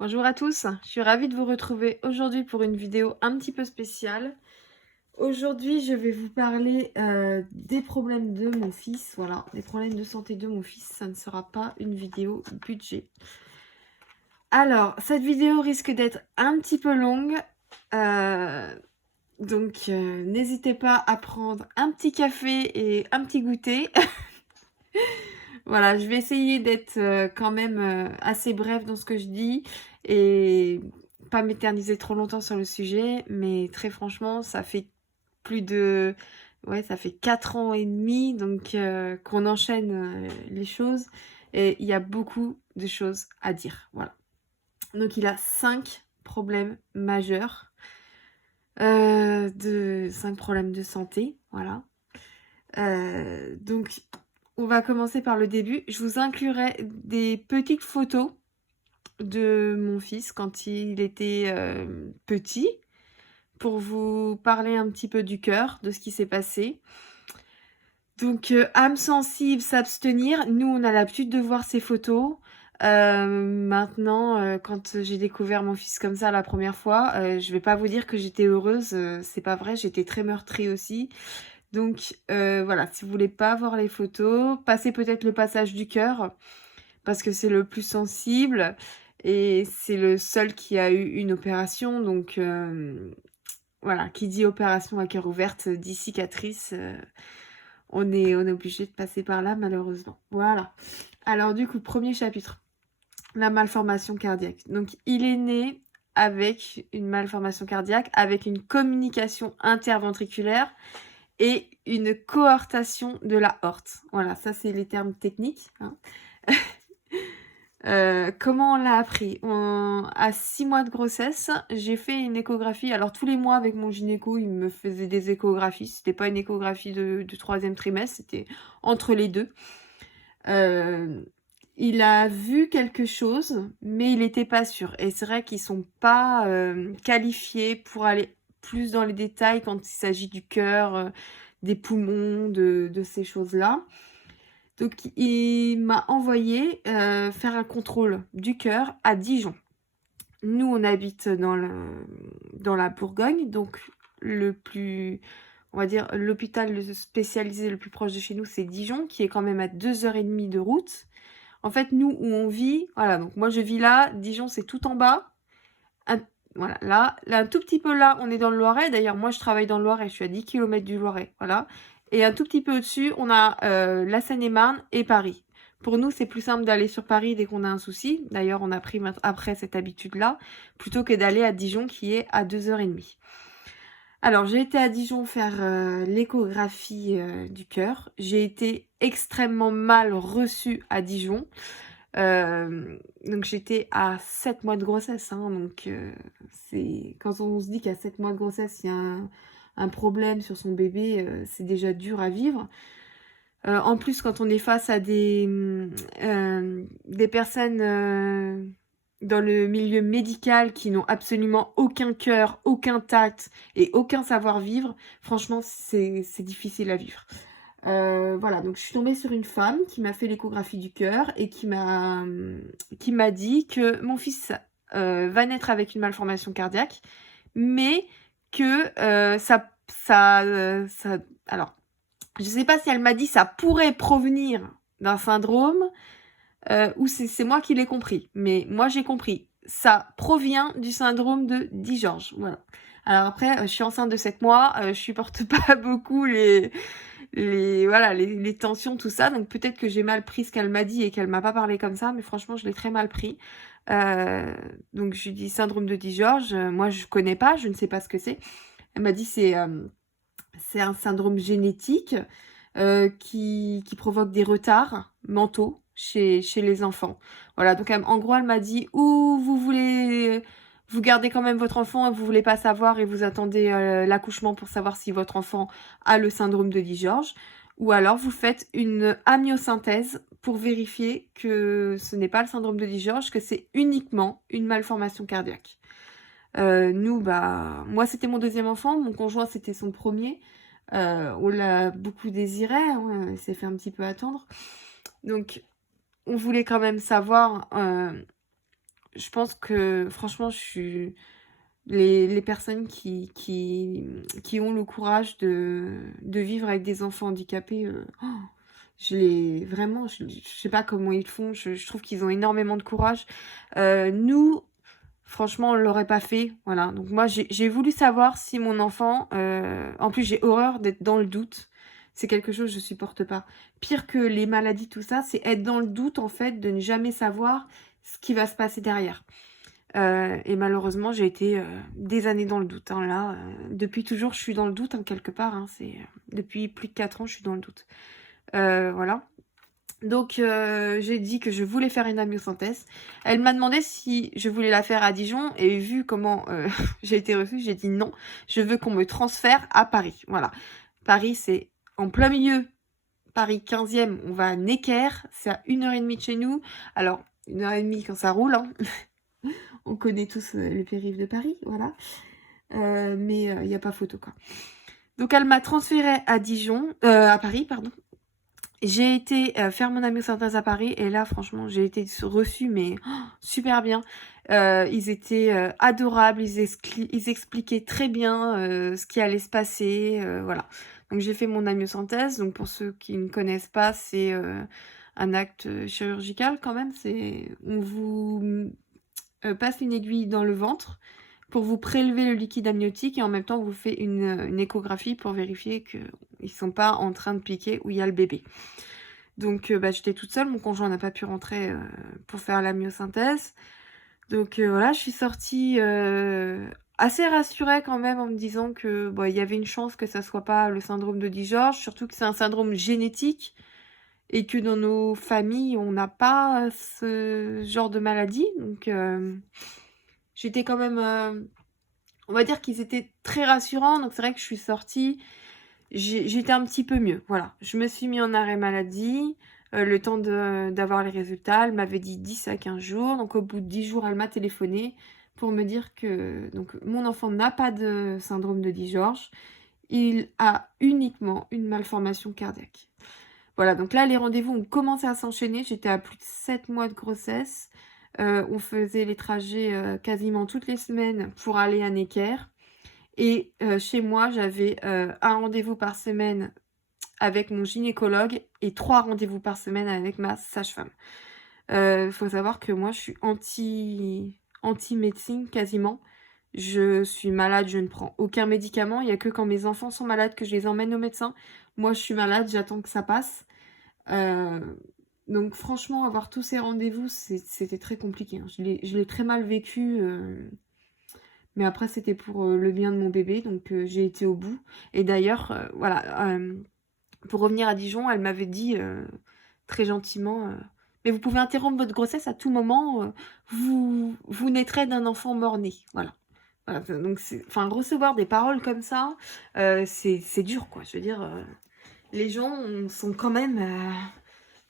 Bonjour à tous, je suis ravie de vous retrouver aujourd'hui pour une vidéo un petit peu spéciale. Aujourd'hui, je vais vous parler des problèmes de mon fils, voilà, des problèmes de santé de mon fils. Ça ne sera pas une vidéo budget. Alors, cette vidéo risque d'être un petit peu longue, donc n'hésitez pas à prendre un petit café et un petit goûter. Voilà, je vais essayer d'être quand même assez bref dans ce que je dis et pas m'éterniser trop longtemps sur le sujet, mais très franchement, ça fait plus de... Ouais, ça fait 4 ans et demi donc qu'on enchaîne les choses et il y a beaucoup de choses à dire. Voilà. Donc il a 5 problèmes majeurs, 5 problèmes de santé, voilà. Donc on va commencer par le début. Je vous inclurai des petites photos de mon fils quand il était petit pour vous parler un petit peu du cœur, de ce qui s'est passé. Donc, âme sensible, s'abstenir. Nous, on a l'habitude de voir ces photos. Maintenant, quand j'ai découvert mon fils comme ça la première fois, je vais pas vous dire que j'étais heureuse, c'est pas vrai, j'étais très meurtrie aussi. Donc, voilà, si vous voulez pas voir les photos, passez peut-être le passage du cœur parce que c'est le plus sensible et c'est le seul qui a eu une opération. Donc, voilà, qui dit opération à cœur ouverte dit cicatrice. On est obligé de passer par là, malheureusement. Voilà. Alors, du coup, premier chapitre, la malformation cardiaque. Donc, il est né avec une malformation cardiaque, avec une communication interventriculaire et une coartation de la horte. Voilà, ça, c'est les termes techniques. Hein. Comment on l'a appris? À 6 mois de grossesse, j'ai fait une échographie. Alors tous les mois avec mon gynéco, il me faisait des échographies. C'était pas une échographie de troisième trimestre, c'était entre les deux. Il a vu quelque chose, mais il n'était pas sûr. Et c'est vrai qu'ils sont pas qualifiés pour aller plus dans les détails quand il s'agit du cœur, des poumons, de ces choses-là. Donc, il m'a envoyé faire un contrôle du cœur à Dijon. Nous, on habite dans la Bourgogne, donc on va dire, l'hôpital spécialisé le plus proche de chez nous, c'est Dijon, qui est quand même à 2h30 de route. En fait, nous, où on vit, voilà, donc moi, je vis là, Dijon, c'est tout en bas. Voilà, là, un tout petit peu là, on est dans le Loiret. D'ailleurs, moi, je travaille dans le Loiret, je suis à 10 km du Loiret, voilà. Et un tout petit peu au-dessus, on a la Seine-et-Marne et Paris. Pour nous, c'est plus simple d'aller sur Paris dès qu'on a un souci. D'ailleurs, on a pris après cette habitude-là, plutôt que d'aller à Dijon, qui est à 2h30. Alors, j'ai été à Dijon faire l'échographie du cœur. J'ai été extrêmement mal reçue à Dijon. Donc j'étais à 7 mois de grossesse, hein, donc c'est quand on se dit qu'à 7 mois de grossesse, il y a un problème sur son bébé, c'est déjà dur à vivre. En plus, quand on est face à des personnes dans le milieu médical qui n'ont absolument aucun cœur, aucun tact et aucun savoir-vivre, franchement, c'est difficile à vivre. Voilà, donc je suis tombée sur une femme qui m'a fait l'échographie du cœur et qui m'a dit que mon fils va naître avec une malformation cardiaque, mais que alors, je sais pas si elle m'a dit ça pourrait provenir d'un syndrome ou c'est moi qui l'ai compris, mais moi j'ai compris. Ça provient du syndrome de Dijorge, voilà. Alors après, je suis enceinte de 7 mois, je supporte pas beaucoup voilà, les tensions, tout ça. Donc peut-être que j'ai mal pris ce qu'elle m'a dit et qu'elle m'a pas parlé comme ça, mais franchement, je l'ai très mal pris. Donc je lui dis syndrome de Dijorge. Moi, je connais pas, je ne sais pas ce que c'est. Elle m'a dit c'est un syndrome génétique qui provoque des retards mentaux chez les enfants. Voilà, donc en gros, elle m'a dit ou vous voulez vous gardez quand même votre enfant et vous voulez pas savoir et vous attendez l'accouchement pour savoir si votre enfant a le syndrome de Dijorge, ou alors vous faites une amyosynthèse pour vérifier que ce n'est pas le syndrome de Dijorge, que c'est uniquement une malformation cardiaque. Nous, bah, moi c'était mon deuxième enfant, mon conjoint c'était son premier. On l'a beaucoup désiré, hein, il s'est fait un petit peu attendre. Donc, on voulait quand même savoir je pense que franchement, je suis les personnes qui ont le courage de vivre avec des enfants handicapés, je les vraiment, je sais pas comment ils font, je trouve qu'ils ont énormément de courage. Nous, franchement, on l'aurait pas fait, voilà. Donc moi, j'ai voulu savoir si mon enfant, en plus, j'ai horreur d'être dans le doute. C'est quelque chose que je supporte pas. Pire que les maladies, tout ça, c'est être dans le doute, en fait, de ne jamais savoir ce qui va se passer derrière. Et malheureusement, j'ai été, des années dans le doute, hein. Là, depuis toujours, je suis dans le doute, hein, quelque part, hein. C'est, depuis plus de 4 ans, je suis dans le doute. Voilà. Donc, j'ai dit que je voulais faire une amniosynthèse. Elle m'a demandé si je voulais la faire à Dijon et vu comment, j'ai été reçue, j'ai dit: «Non, je veux qu'on me transfère à Paris». Voilà. Paris, c'est en plein milieu. Paris 15e, on va à Necker, c'est à 1 heure et demie de chez nous. Alors, 1 heure et demie quand ça roule, hein. On connaît tous, les périphes de Paris, voilà. Mais il y a pas photo, quoi. Donc elle m'a transférée à Dijon, à Paris, pardon. J'ai été, faire mon amniosynthèse à Paris et là franchement j'ai été reçue mais super bien. Ils étaient, adorables, ils expliquaient très bien, ce qui allait se passer, voilà. Donc j'ai fait mon amniosynthèse, donc pour ceux qui ne connaissent pas, c'est, un acte, chirurgical quand même. C'est on vous, passe une aiguille dans le ventre pour vous prélever le liquide amniotique et en même temps on vous fait une échographie pour vérifier qu'ils sont pas en train de piquer où il y a le bébé. Donc bah, j'étais toute seule, mon conjoint n'a pas pu rentrer, pour faire la myosynthèse. Donc voilà, je suis sortie, assez rassurée quand même en me disant que, bah, il y avait une chance que ça soit pas le syndrome de Dijorge, surtout que c'est un syndrome génétique et que dans nos familles, on n'a pas ce genre de maladie. Donc j'étais quand même, on va dire qu'ils étaient très rassurants, donc c'est vrai que je suis sortie, j'étais un petit peu mieux, voilà. Je me suis mis en arrêt maladie, le temps d'avoir les résultats. Elle m'avait dit 10 à 15 jours, donc au bout de 10 jours, elle m'a téléphoné pour me dire que donc mon enfant n'a pas de syndrome de Dijorge, il a uniquement une malformation cardiaque. Voilà, donc là, les rendez-vous ont commencé à s'enchaîner. J'étais à plus de 7 mois de grossesse. On faisait les trajets, quasiment toutes les semaines pour aller à Necker et chez moi, j'avais, 1 rendez-vous par semaine avec mon gynécologue et 3 rendez-vous par semaine avec ma sage-femme. Faut savoir que moi, je suis anti-médecine quasiment. Je suis malade, je ne prends aucun médicament. Il y a que quand mes enfants sont malades que je les emmène au médecin. Moi, je suis malade, j'attends que ça passe. Heu, donc franchement, avoir tous ces rendez-vous, c'était très compliqué, hein. Je l'ai très mal vécu, mais après c'était pour, le bien de mon bébé, donc j'ai été au bout et d'ailleurs, voilà, pour revenir à Dijon, elle m'avait dit, très gentiment, «Mais vous pouvez interrompre votre grossesse à tout moment, vous naîtrez d'un enfant mort-né». Voilà. Voilà, donc c'est enfin recevoir des paroles comme ça, c'est dur quoi. Je veux dire, les gens sont quand même,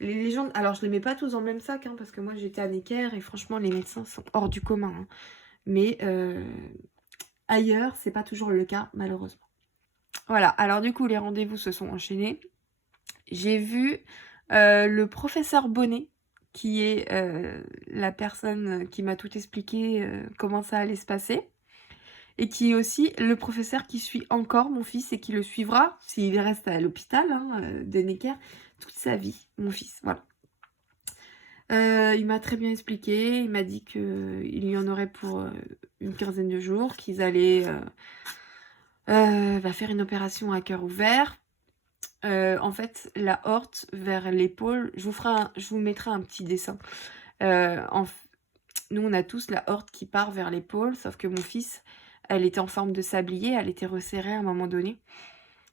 les gens alors je les mets pas tous dans le même sac, hein, parce que moi j'étais à Necker et franchement les médecins sont hors du commun, hein. Mais ailleurs, c'est pas toujours le cas malheureusement. Voilà, alors du coup les rendez-vous se sont enchaînés. J'ai vu, le professeur Bonnet qui est, la personne qui m'a tout expliqué, comment ça allait se passer et qui est aussi le professeur qui suit encore mon fils et qui le suivra s'il reste à l'hôpital, hein, de Necker toute sa vie, mon fils, voilà. Il m'a très bien expliqué, il m'a dit qu'il y en aurait pour, une quinzaine de jours, qu'ils allaient, bah, faire une opération à cœur ouvert. En fait, la horte vers l'épaule, je vous mettrai un petit dessin. En f Nous, on a tous la horte qui part vers l'épaule, sauf que mon fils, elle était en forme de sablier, elle était resserrée à un moment donné.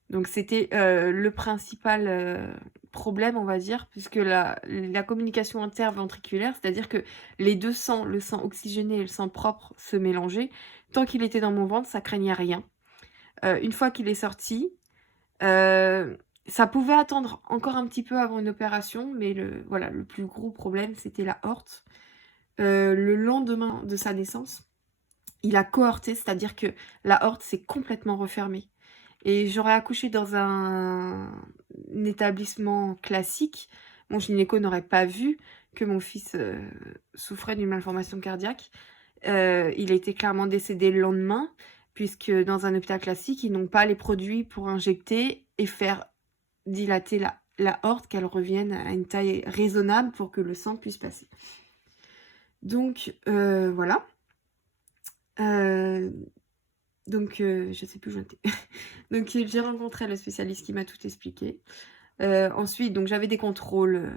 Donc c'était, le principal, problème, on va dire, puisque la communication interventriculaire, c'est-à-dire que les 2 sangs, le sang oxygéné et le sang propre se mélangeaient. Tant qu'il était dans mon ventre, ça craignait rien. Une fois qu'il est sorti, heu, ça pouvait attendre encore un petit peu avant une opération, mais voilà, le plus gros problème, c'était la horte. Le lendemain de sa naissance, il a cohorté, c'est-à-dire que la horte s'est complètement refermée. Et j'aurais accouché dans un établissement classique, mon gynéco n'aurait pas vu que mon fils, souffrait d'une malformation cardiaque. Il a été clairement décédé le lendemain, puisque dans un hôpital classique, ils n'ont pas les produits pour injecter et faire dilater la aorte, qu'elle revienne à une taille raisonnable pour que le sang puisse passer. Donc voilà. Je sais plus où j'en étais. Donc j'ai rencontré le spécialiste qui m'a tout expliqué. Ensuite, donc j'avais des contrôles,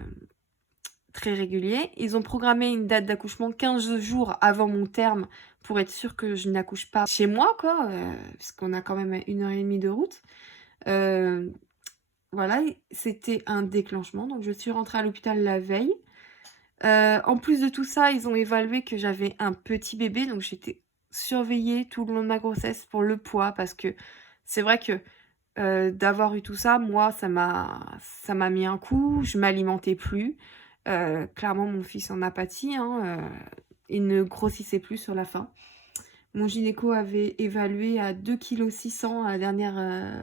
très réguliers. Ils ont programmé une date d'accouchement 15 jours avant mon terme pour être sûr que je n'accouche pas chez moi, quoi, puisqu'on a quand même 1 heure et demie de route. Voilà, c'était un déclenchement, donc je suis rentrée à l'hôpital la veille. En plus de tout ça, ils ont évalué que j'avais un petit bébé, donc j'étais surveillée tout le long de ma grossesse pour le poids, parce que c'est vrai que d'avoir eu tout ça, moi, ça m'a mis un coup, je m'alimentais plus. Clairement, mon fils en a pâti, hein, il ne grossissait plus sur la fin. Mon gynéco avait évalué à 2,6 kg à la dernière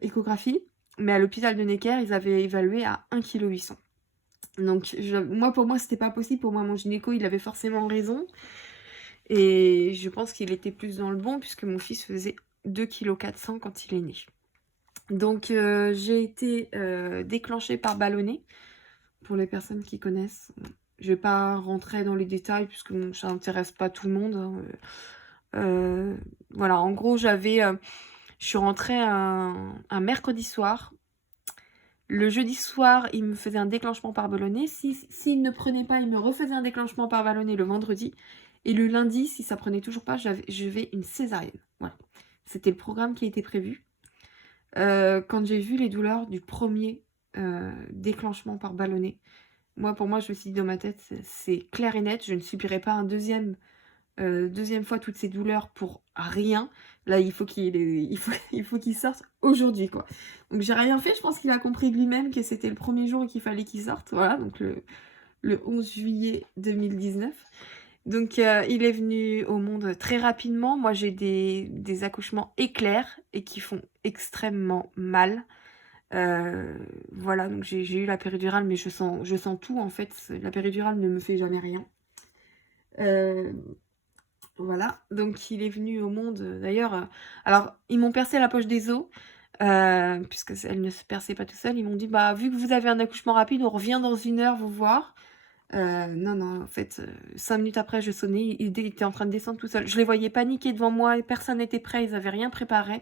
échographie, mais à l'hôpital de Necker, ils avaient évalué à 1,8 kg. Donc pour moi, c'était pas possible. Pour moi, mon gynéco, il avait forcément raison. Et je pense qu'il était plus dans le bon, puisque mon fils faisait 2,4 kg quand il est né. Donc j'ai été déclenchée par ballonnet, pour les personnes qui connaissent. Je vais pas rentrer dans les détails, puisque bon, ça n'intéresse pas tout le monde, hein. Voilà, en gros, je suis rentrée un mercredi soir. Le jeudi soir, il me faisait un déclenchement par ballonnet. S'il ne prenait pas, il me refaisait un déclenchement par ballonnet le vendredi. Et le lundi, si ça prenait toujours pas, je vais une césarienne. Voilà. C'était le programme qui était prévu. Quand j'ai vu les douleurs du premier déclenchement par ballonnet, pour moi, je me suis dit dans ma tête, c'est clair et net, je ne subirai pas un deuxième fois toutes ces douleurs pour rien. Là, il faut qu'il sorte aujourd'hui, quoi. Donc j'ai rien fait, je pense qu'il a compris lui-même que c'était le premier jour et qu'il fallait qu'il sorte. Voilà, donc le 11 juillet 2019. Donc il est venu au monde très rapidement. Moi, j'ai des accouchements éclairs et qui font extrêmement mal. Voilà, donc j'ai eu la péridurale, mais je sens tout, en fait. La péridurale ne me fait jamais rien. Voilà, donc il est venu au monde, d'ailleurs, alors ils m'ont percé la poche des os, puisque elle ne se perçait pas tout seul. Ils m'ont dit: «Bah, vu que vous avez un accouchement rapide, on revient dans 1 heure vous voir». Non, en fait, 5 minutes après, je sonnais, il était en train de descendre tout seul. Je les voyais paniquer devant moi, personne n'était prêt, ils avaient rien préparé.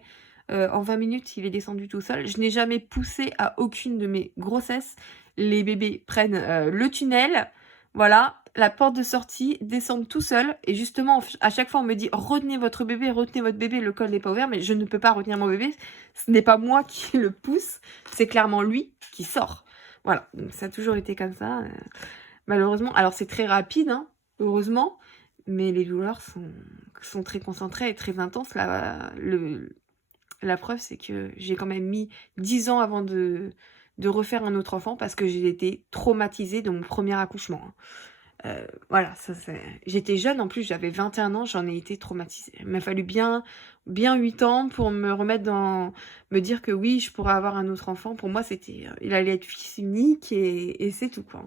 En 20 minutes, il est descendu tout seul. Je n'ai jamais poussé à aucune de mes grossesses. Les bébés prennent, le tunnel, voilà, la porte de sortie, descendent tout seuls, et justement, à chaque fois, on me dit: «Retenez votre bébé, le col n'est pas ouvert», mais je ne peux pas retenir mon bébé. Ce n'est pas moi qui le pousse, c'est clairement lui qui sort. Voilà, donc ça a toujours été comme ça, malheureusement. Alors c'est très rapide, hein, heureusement, mais les douleurs sont très concentrées et très intenses. La preuve, c'est que j'ai quand même mis 10 ans avant de refaire un autre enfant, parce que j'ai été traumatisée de mon premier accouchement, hein. Voilà, j'étais jeune, en plus, j'avais 21 ans, j'en ai été traumatisée. Il m'a fallu bien 8 ans pour me dire que oui, je pourrais avoir un autre enfant. Pour moi, il allait être fils unique, et c'est tout, quoi.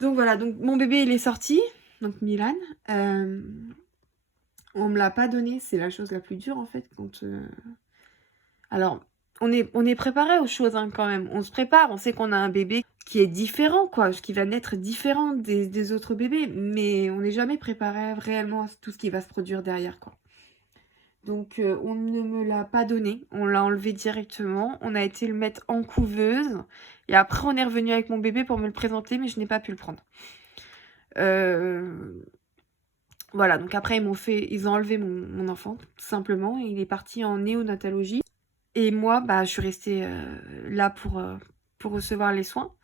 Donc voilà, donc mon bébé, il est sorti, donc Milan. On me l'a pas donné, c'est la chose la plus dure, en fait, alors, on est préparé aux choses, hein, quand même. On se prépare, on sait qu'on a un bébé qui est différent, quoi, qui va naître différent des autres bébés, mais on n'est jamais préparé réellement à tout ce qui va se produire derrière, quoi. Donc on ne me l'a pas donné, on l'a enlevé directement, on a été le mettre en couveuse, et après on est revenu avec mon bébé pour me le présenter, mais je n'ai pas pu le prendre. Voilà, donc après ils ont enlevé mon enfant, tout simplement, et il est parti en néonatologie. Et moi, bah, je suis restée là pour recevoir les soins.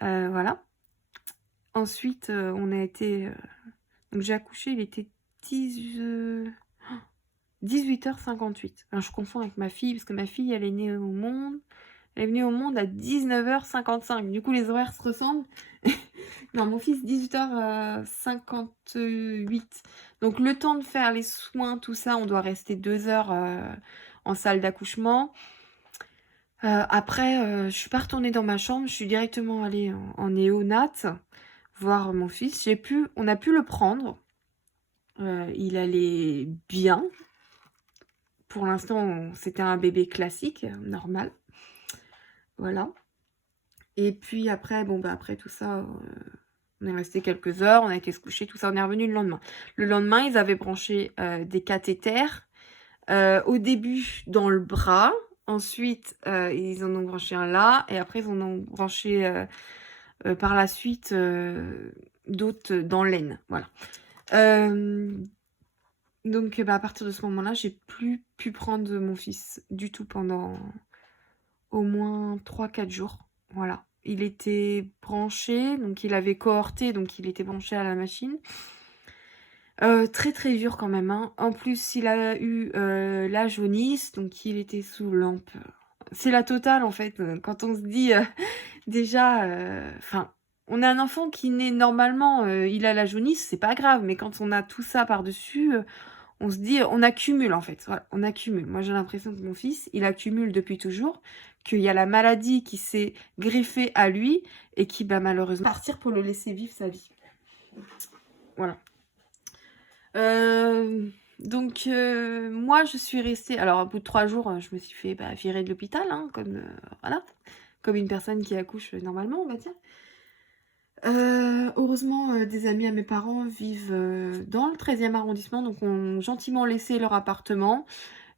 Voilà. Ensuite, on a été... donc j'ai accouché, il était 18h58. Enfin, je confonds avec ma fille, parce que ma fille, elle est venue au monde à 19h55. Du coup, les horaires se ressemblent. Non, mon fils, 18h58. Donc, le temps de faire les soins, tout ça, on doit rester 2 heures en salle d'accouchement. Après, je suis pas retournée dans ma chambre, je suis directement allée en néonat voir mon fils. On a pu le prendre, il allait bien. Pour l'instant, c'était un bébé classique, normal, voilà. Et puis après, bon, bah, après tout ça, on est resté quelques heures, on a été se coucher, tout ça, on est revenu le lendemain. Le lendemain, ils avaient branché, des cathéters, au début dans le bras, ensuite, ils en ont branché un là et après ils en ont branché, par la suite, d'autres dans l'aine, voilà. Donc bah, à partir de ce moment-là, j'ai plus pu prendre mon fils du tout pendant au moins 3 4 jours, voilà. Il était branché, donc il avait cohorté, donc il était branché à la machine. Très, très dur quand même, hein. En plus, il a eu, la jaunisse, donc il était sous lampe. C'est la totale en fait, quand on se dit, déjà, enfin, on a un enfant qui naît normalement, il a la jaunisse, c'est pas grave, mais quand on a tout ça par-dessus, on se dit on accumule en fait, voilà, on accumule. Moi, j'ai l'impression que mon fils, il accumule depuis toujours, qu'il y a la maladie qui s'est greffée à lui et qui, bah, malheureusement partir pour le laisser vivre sa vie. Voilà. Donc moi, je suis restée alors au bout de 3 jours, je me suis fait, bah, virer de l'hôpital, hein, comme, voilà, comme une personne qui accouche, normalement, on va dire. Heureusement, des amis à mes parents vivent, dans le 13e arrondissement, donc ont gentiment laissé leur appartement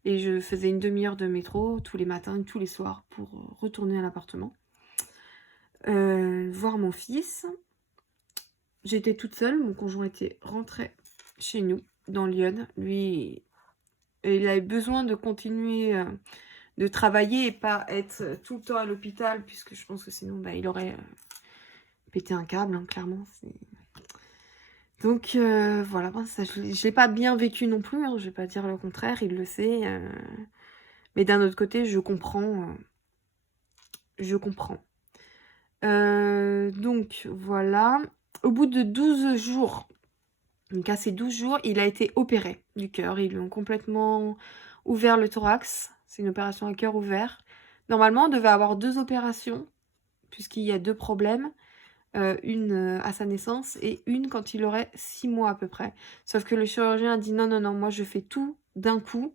et je faisais une demi-heure de métro tous les matins et tous les soirs pour, retourner à l'appartement, voir mon fils. J'étais toute seule, mon conjoint était rentré chez nous, dans Lyon. Lui, il avait besoin de continuer, de travailler et pas être, tout le temps à l'hôpital puisque je pense que sinon, bah, il aurait, pété un câble, hein, clairement, c'est donc voilà, moi ça je l'ai pas bien vécu non plus, hein, je vais pas dire le contraire, il le sait, mais d'un autre côté, je comprends, je comprends. Donc voilà. Au bout de 12 jours, donc à ces 12 jours, il a été opéré du cœur. Ils lui ont complètement ouvert le thorax. C'est une opération à cœur ouvert. Normalement, on devait avoir 2 opérations, puisqu'il y a 2 problèmes. Une, à sa naissance et une quand il aurait 6 mois à peu près. Sauf que le chirurgien a dit: «Non, non, non, moi je fais tout d'un coup,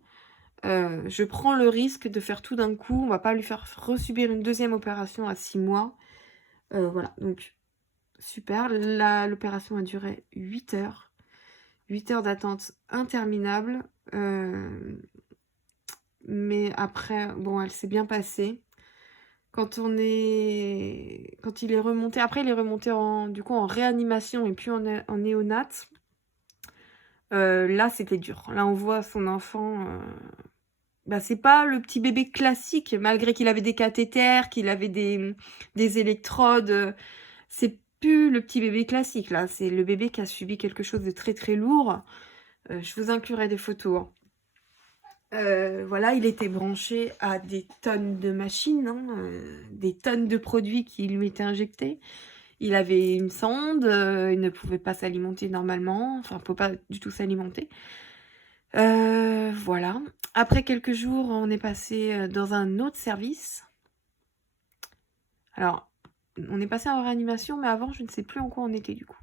je prends le risque de faire tout d'un coup, on va pas lui faire resubir une deuxième opération à 6 mois». Voilà, donc super. L'opération a duré 8 heures. 8 heures d'attente interminable, mais après, bon, elle s'est bien passée. Quand il est remonté après il est remonté du coup en réanimation et puis en néonat. Là, c'était dur. Là, on voit son enfant, bah, c'est pas le petit bébé classique, malgré qu'il avait des cathéters, qu'il avait des électrodes, c'est plus le petit bébé classique, là. C'est le bébé qui a subi quelque chose de très, très lourd. Je vous inclurai des photos, hein. Voilà, il était branché à des tonnes de machines, hein, des tonnes de produits qui lui étaient injectés. Il avait une sonde, il ne pouvait pas s'alimenter normalement, enfin, il ne peut pas du tout s'alimenter. Voilà. Après quelques jours, on est passé, dans un autre service. Alors, on est passé en réanimation, mais avant, je ne sais plus en quoi on était du coup.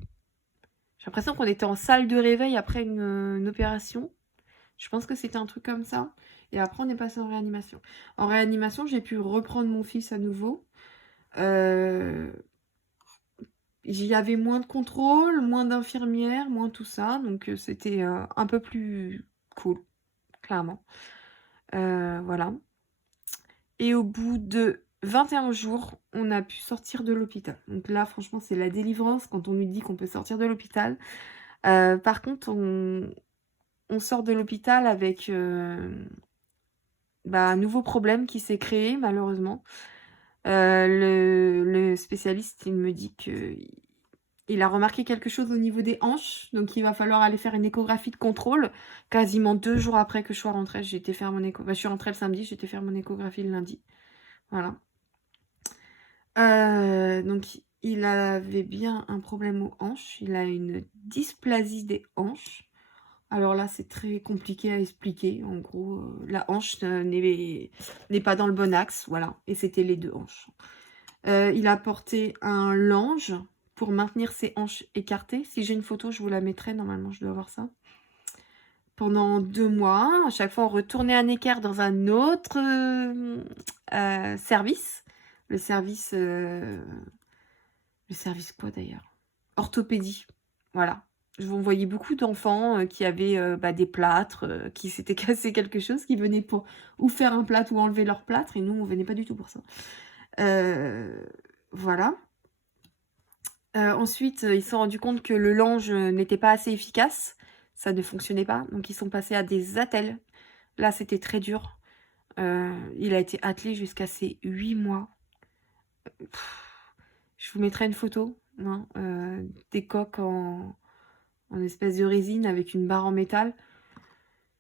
J'ai l'impression qu'on était en salle de réveil après une opération. Je pense que c'était un truc comme ça. Et après, on est passé en réanimation. En réanimation, j'ai pu reprendre mon fils à nouveau. Il y avait moins de contrôle, moins d'infirmières, moins tout ça. Donc, c'était un peu plus cool, clairement. Voilà. Et au bout de 21 jours, on a pu sortir de l'hôpital. Donc là, franchement, c'est la délivrance quand on lui dit qu'on peut sortir de l'hôpital. Par contre, on sort de l'hôpital avec bah, un nouveau problème qui s'est créé, malheureusement. Le spécialiste, il me dit qu'il a remarqué quelque chose au niveau des hanches. Donc, il va falloir aller faire une échographie de contrôle. Quasiment 2 jours après que je sois rentrée, j'ai été faire mon écho. Bah, je suis rentrée le samedi, j'ai été faire mon échographie le lundi. Voilà. Donc il avait bien un problème aux hanches, il a une dysplasie des hanches. Alors là, c'est très compliqué à expliquer. En gros, la hanche n'est pas dans le bon axe, voilà, et c'était les 2 hanches. Il a porté un lange pour maintenir ses hanches écartées. Si j'ai une photo, je vous la mettrai, normalement je dois avoir ça. Pendant 2 mois, à chaque fois on retournait un équerre dans un autre, service. Le service, quoi d'ailleurs? Orthopédie, voilà. On voyait beaucoup d'enfants, qui avaient, des plâtres, qui s'étaient cassés quelque chose, qui venaient pour ou faire un plâtre ou enlever leur plâtre et nous on venait pas du tout pour ça. Voilà. Ensuite, ils se sont rendus compte que le lange, n'était pas assez efficace. Ça ne fonctionnait pas, donc ils sont passés à des attelles. Là, c'était très dur. Il a été attelé jusqu'à ses 8 mois. Je vous mettrai une photo, hein, des coques en espèce de résine avec une barre en métal.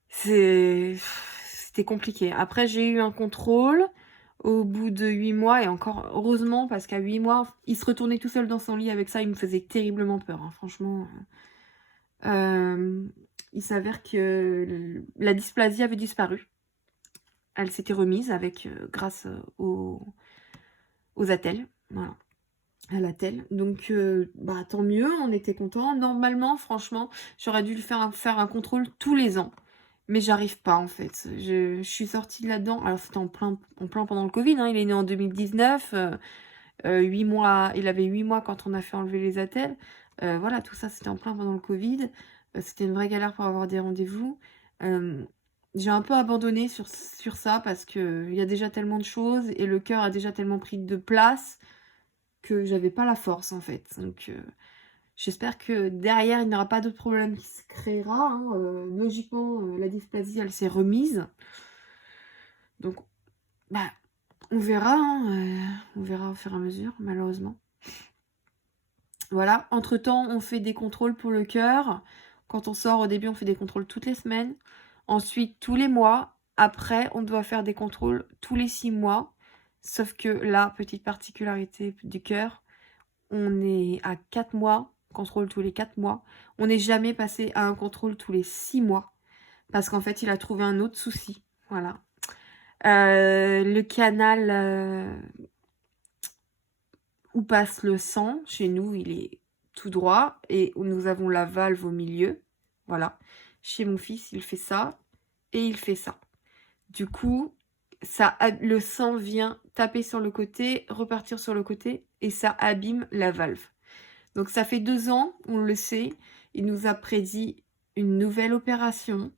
C'était compliqué. Après, j'ai eu un contrôle au bout de 8 mois, et encore heureusement, parce qu'à 8 mois, il se retournait tout seul dans son lit avec ça, il me faisait terriblement peur, hein, franchement. Il s'avère que la dysplasie avait disparu. Elle s'était remise avec, grâce aux attelles, voilà, à l'attelle. Donc, tant mieux, on était contents. Normalement, franchement, j'aurais dû faire un contrôle tous les ans. Mais j'arrive pas en fait. Je suis sortie de là-dedans. Alors c'était en plein pendant le Covid, hein. Il est né en 2019. 8 mois, il avait 8 mois quand on a fait enlever les attelles. Voilà, tout ça c'était en plein pendant le Covid. C'était une vraie galère pour avoir des rendez-vous. J'ai un peu abandonné sur ça parce que il y a déjà tellement de choses et le cœur a déjà tellement pris de place que j'avais pas la force en fait. Donc j'espère que derrière il n'y aura pas d'autres problèmes qui se créera, hein. Logiquement, la dysplasie elle s'est remise. Donc bah on verra, hein, on verra au fur et à mesure, malheureusement. Voilà, entre-temps, on fait des contrôles pour le cœur. Quand on sort, au début, on fait des contrôles toutes les semaines. Ensuite, tous les mois. Après, on doit faire des contrôles tous les 6 mois. Sauf que là, petite particularité du cœur, on est à 4 mois, contrôle tous les 4 mois. On n'est jamais passé à un contrôle tous les 6 mois. Parce qu'en fait, il a trouvé un autre souci. Voilà. Le canal où passe le sang, chez nous, il est tout droit et nous avons la valve au milieu. Voilà. Chez mon fils, il fait ça et il fait ça. Du coup, le sang vient taper sur le côté, repartir sur le côté et ça abîme la valve. Donc ça fait 2 ans, on le sait. Il nous a prédit une nouvelle opération.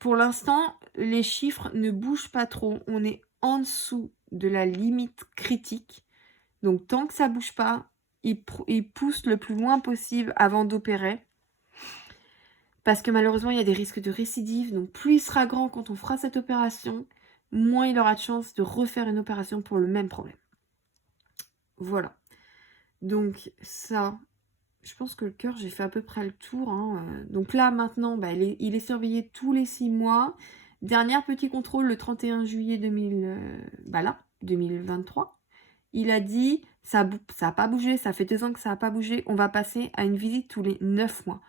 Pour l'instant, les chiffres ne bougent pas trop. On est en dessous de la limite critique. Donc tant que ça bouge pas, il pousse le plus loin possible avant d'opérer. Parce que malheureusement, il y a des risques de récidive. Donc plus il sera grand quand on fera cette opération, moins il aura de chance de refaire une opération pour le même problème. Voilà. Donc ça, je pense que le cœur, j'ai fait à peu près le tour, hein. Donc là, maintenant, il est surveillé tous les 6 mois. Dernier petit contrôle le 31 juillet 2023. Il a dit, ça n'a pas bougé, ça fait 2 ans que ça n'a pas bougé, on va passer à une visite tous les 9 mois.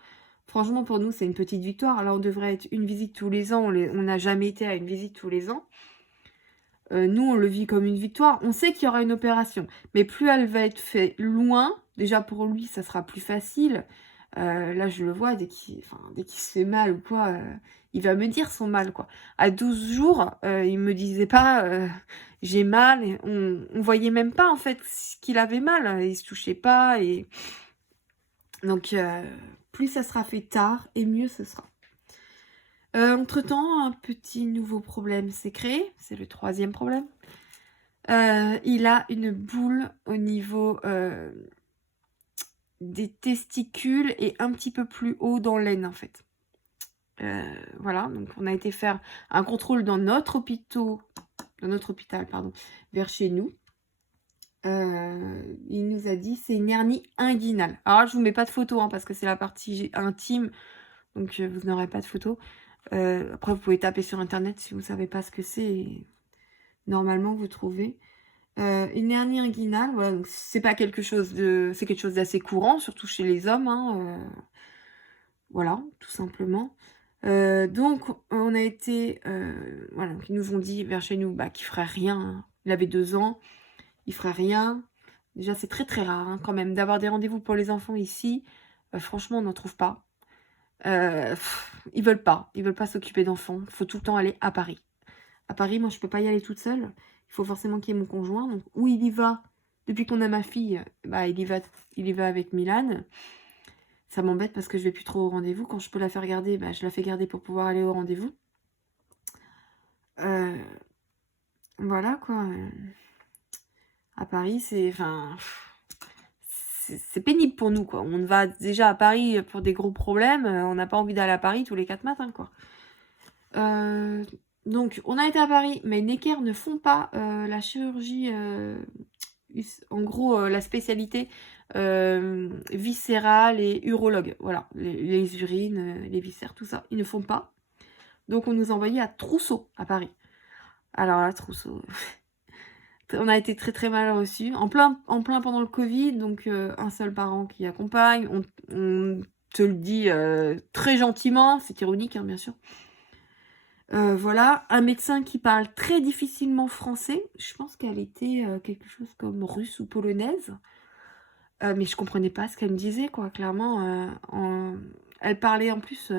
Franchement, pour nous, c'est une petite victoire. Là, on devrait être une visite tous les ans. On n'a jamais été à une visite tous les ans. Nous, on le vit comme une victoire. On sait qu'il y aura une opération. Mais plus elle va être faite loin, déjà pour lui, ça sera plus facile. Là, je le vois, dès qu'il se fait mal ou quoi, il va me dire son mal, quoi. À 12 jours, il me disait pas j'ai mal. Et on voyait même pas, en fait, qu'il avait mal. Il se touchait pas. Et donc, plus ça sera fait tard, et mieux ce sera. Entre-temps, un petit nouveau problème s'est créé. C'est le 3e problème. Il a une boule au niveau des testicules et un petit peu plus haut dans l'aine, en fait. Voilà, donc on a été faire un contrôle dans notre hôpital, vers chez nous. Il nous a dit c'est une hernie inguinale. Alors je vous mets pas de photo, hein, parce que c'est la partie intime, donc vous n'aurez pas de photo. Après vous pouvez taper sur internet si vous savez pas ce que c'est, et normalement vous trouvez. Une hernie inguinale, voilà, donc c'est quelque chose d'assez courant, surtout chez les hommes, hein. Voilà, tout simplement. Donc on a été, voilà, donc ils nous ont dit vers chez nous, bah, qu'il ferait rien, hein. Il avait 2 ans, il ferait rien. Déjà, c'est très, très rare, hein, quand même, d'avoir des rendez-vous pour les enfants ici. Franchement, on n'en trouve pas. Ils veulent pas s'occuper d'enfants. Il faut tout le temps aller à Paris. À Paris, moi, je peux pas y aller toute seule. Il faut forcément qu'il y ait mon conjoint. Donc, où il y va, depuis qu'on a ma fille, bah, il y va avec Milan. Ça m'embête parce que je vais plus trop au rendez-vous. Quand je peux la faire garder, bah, je la fais garder pour pouvoir aller au rendez-vous. Euh, voilà, quoi. À Paris, c'est pénible pour nous, quoi. On va déjà à Paris pour des gros problèmes. On n'a pas envie d'aller à Paris tous les 4 matins, quoi. Euh, donc, on a été à Paris, mais Necker ne font pas la chirurgie, en gros, la spécialité viscérale et urologue. Voilà, les urines, les viscères, tout ça, ils ne font pas. Donc, on nous a envoyés à Trousseau, à Paris. Alors là, Trousseau, on a été très très mal reçus. En plein pendant le Covid, donc un seul parent qui accompagne. On te le dit très gentiment, c'est ironique, hein, bien sûr. Voilà, un médecin qui parle très difficilement français. Je pense qu'elle était quelque chose comme russe ou polonaise. Mais je comprenais pas ce qu'elle me disait, quoi. Clairement, elle parlait en plus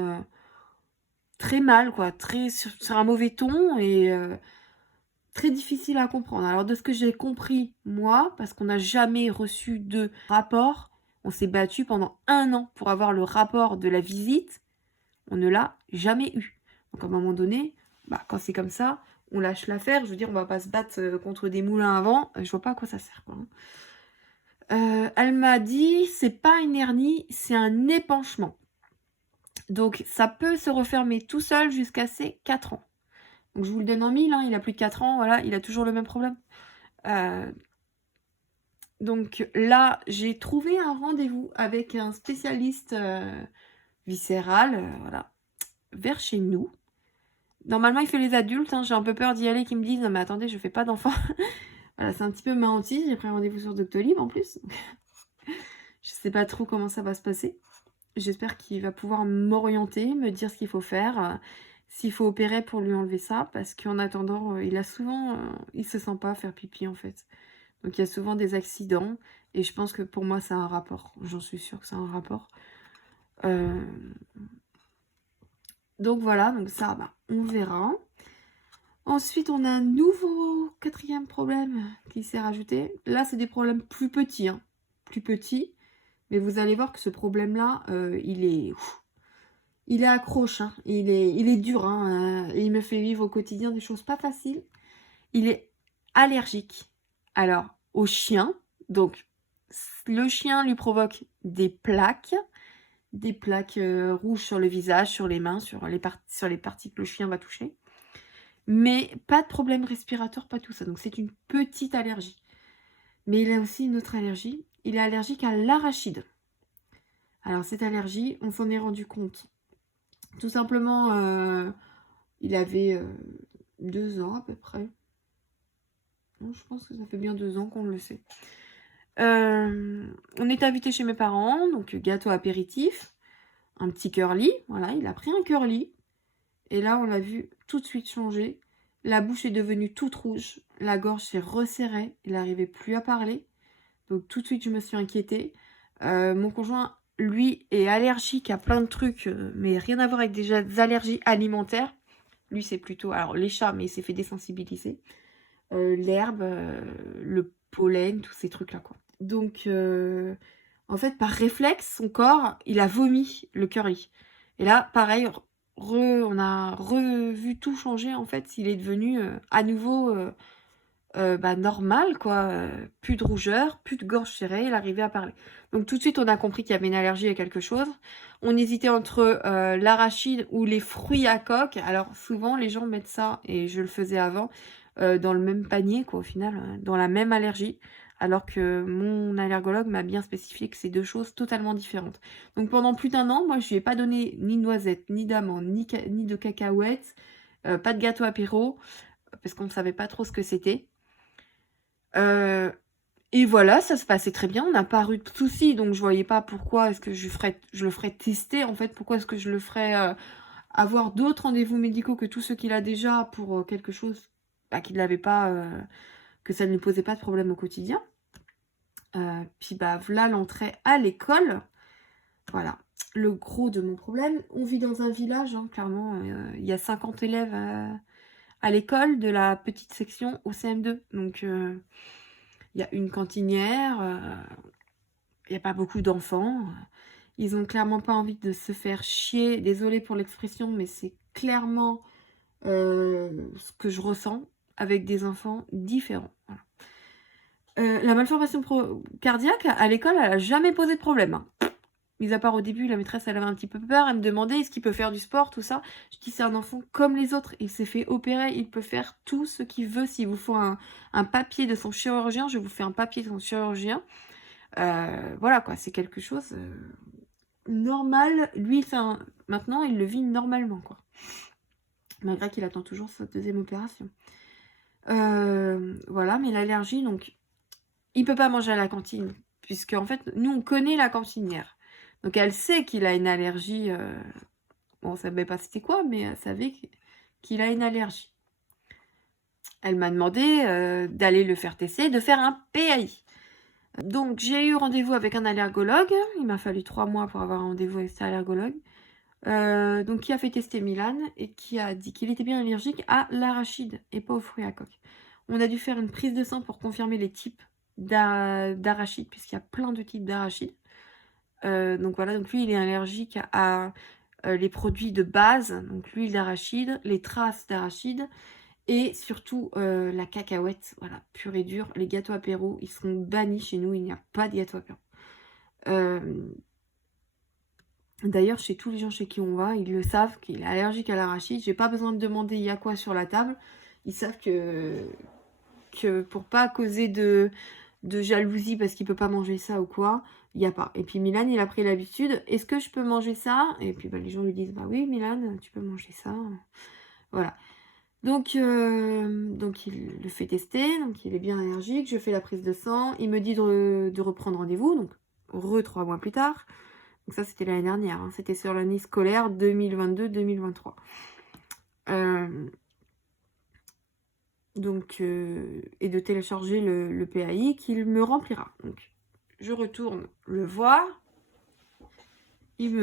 très mal, quoi. Très sur un mauvais ton et très difficile à comprendre. Alors, de ce que j'ai compris, moi, parce qu'on n'a jamais reçu de rapport, on s'est battu pendant 1 an pour avoir le rapport de la visite. On ne l'a jamais eu. Donc, à un moment donné, bah, quand c'est comme ça, on lâche l'affaire. Je veux dire, on va pas se battre contre des moulins à vent. Je vois pas à quoi ça sert, quoi. Elle m'a dit, c'est pas une hernie, c'est un épanchement. Donc, ça peut se refermer tout seul jusqu'à ses 4 ans. Donc, je vous le donne en mille, hein, il a plus de 4 ans, voilà, il a toujours le même problème. Donc là, j'ai trouvé un rendez-vous avec un spécialiste viscéral, voilà, vers chez nous. Normalement, il fait les adultes, hein, j'ai un peu peur d'y aller, qu'ils me disent, non mais attendez, je fais pas d'enfants. Voilà, c'est un petit peu ma hantise, j'ai pris un rendez-vous sur Doctolib en plus. Je sais pas trop comment ça va se passer. J'espère qu'il va pouvoir m'orienter, me dire ce qu'il faut faire, s'il faut opérer pour lui enlever ça, parce qu'en attendant, il se sent pas faire pipi en fait. Donc il y a souvent des accidents, et je pense que pour moi ça a un rapport. J'en suis sûre que ça a un rapport. Donc voilà, donc ça, bah, on verra. Ensuite, on a un nouveau 4e problème qui s'est rajouté. Là, c'est des problèmes plus petits, hein, plus petits. Mais vous allez voir que ce problème-là, il est accroche, hein. Il est dur, hein, et il me fait vivre au quotidien des choses pas faciles. Il est allergique. Alors, au chien. Donc, le chien lui provoque des plaques rouges sur le visage, sur les mains, sur les parties que le chien va toucher. Mais pas de problème respiratoire, pas tout ça. Donc, c'est une petite allergie. Mais il a aussi une autre allergie. Il est allergique à l'arachide. Alors, cette allergie, on s'en est rendu compte. Tout simplement, il avait 2 ans à peu près. Non, je pense que ça fait bien 2 ans qu'on le sait. On est invité chez mes parents, donc gâteau apéritif, un petit curly, voilà, il a pris un curly. Et là, on l'a vu tout de suite changer. La bouche est devenue toute rouge, la gorge s'est resserrée, il n'arrivait plus à parler. Donc tout de suite, je me suis inquiétée. Mon conjoint, lui, est allergique à plein de trucs, mais rien à voir avec des allergies alimentaires. Lui, c'est plutôt, alors les chats, mais il s'est fait désensibiliser. L'herbe, le pollen, tous ces trucs-là, quoi. Donc, en fait, par réflexe, son corps, il a vomi le curry. Et là, pareil, on a revu tout changer, en fait. Il est devenu à nouveau bah, normal, quoi. Plus de rougeur, plus de gorge serrée, il arrivait à parler. Donc, tout de suite, on a compris qu'il y avait une allergie à quelque chose. On hésitait entre l'arachide ou les fruits à coque. Alors, souvent, les gens mettent ça, et je le faisais avant, dans le même panier, quoi, au final, dans la même allergie. Alors que mon allergologue m'a bien spécifié que c'est 2 choses totalement différentes. Donc pendant plus d'1 an, moi je lui ai pas donné ni de noisettes, ni d'amandes, ni de cacahuètes, pas de gâteau apéro, parce qu'on ne savait pas trop ce que c'était. Et voilà, ça se passait très bien, on n'a pas eu de soucis, donc je voyais pas pourquoi est-ce que je le ferais tester, en fait, pourquoi est-ce que je le ferais avoir d'autres rendez-vous médicaux que tous ceux qu'il a déjà pour quelque chose bah, qu'il n'avait pas, que ça ne lui posait pas de problème au quotidien. Puis bah voilà l'entrée à l'école. Voilà, le gros de mon problème. On vit dans un village, hein, clairement, il y a 50 élèves à l'école, de la petite section au CM2. Donc il y a une cantinière, il n'y a pas beaucoup d'enfants. Ils ont clairement pas envie de se faire chier. Désolée pour l'expression, mais c'est clairement ce que je ressens avec des enfants différents. Voilà. La malformation cardiaque, à l'école, elle n'a jamais posé de problème. Hein. Mis à part au début, la maîtresse, elle avait un petit peu peur. Elle me demandait est-ce qu'il peut faire du sport, tout ça. Je dis c'est un enfant comme les autres. Il s'est fait opérer, il peut faire tout ce qu'il veut. S'il vous faut un papier de son chirurgien, je vous fais un papier de son chirurgien. Voilà quoi, c'est quelque chose normal. Lui, maintenant, il le vit normalement quoi. Malgré qu'il attend toujours sa deuxième opération. Voilà, mais l'allergie, donc, il peut pas manger à la cantine. Puisque, en fait, nous, on connaît la cantinière. Donc, elle sait qu'il a une allergie. Bon, on savait pas c'était quoi, mais elle savait qu'il a une allergie. Elle m'a demandé d'aller le faire tester, de faire un PAI. Donc, j'ai eu rendez-vous avec un allergologue. Il m'a fallu 3 mois pour avoir un rendez-vous avec cet allergologue. Donc, qui a fait tester Milan et qui a dit qu'il était bien allergique à l'arachide et pas aux fruits à coque. On a dû faire une prise de sang pour confirmer les types d'arachide, puisqu'il y a plein de types d'arachide. Donc voilà, donc lui, il est allergique à les produits de base, donc l'huile d'arachide, les traces d'arachide, et surtout la cacahuète, voilà, pure et dure. Les gâteaux apéro, ils sont bannis chez nous, il n'y a pas de gâteaux apéro. D'ailleurs, chez tous les gens chez qui on va, ils le savent qu'il est allergique à l'arachide. J'ai pas besoin de demander il y a quoi sur la table. Ils savent que pour pas causer de jalousie parce qu'il peut pas manger ça ou quoi, il n'y a pas. Et puis Milan, il a pris l'habitude. Est-ce que je peux manger ça? Et puis bah, les gens lui disent, bah oui Milan, tu peux manger ça. Voilà. Donc il le fait tester, donc il est bien allergique. Je fais la prise de sang. Il me dit de reprendre rendez-vous, donc 3 mois plus tard. Donc ça, c'était l'année dernière. Hein. C'était sur l'année scolaire 2022-2023. Et de télécharger le PAI qu'il me remplira. Donc, je retourne le voir. Il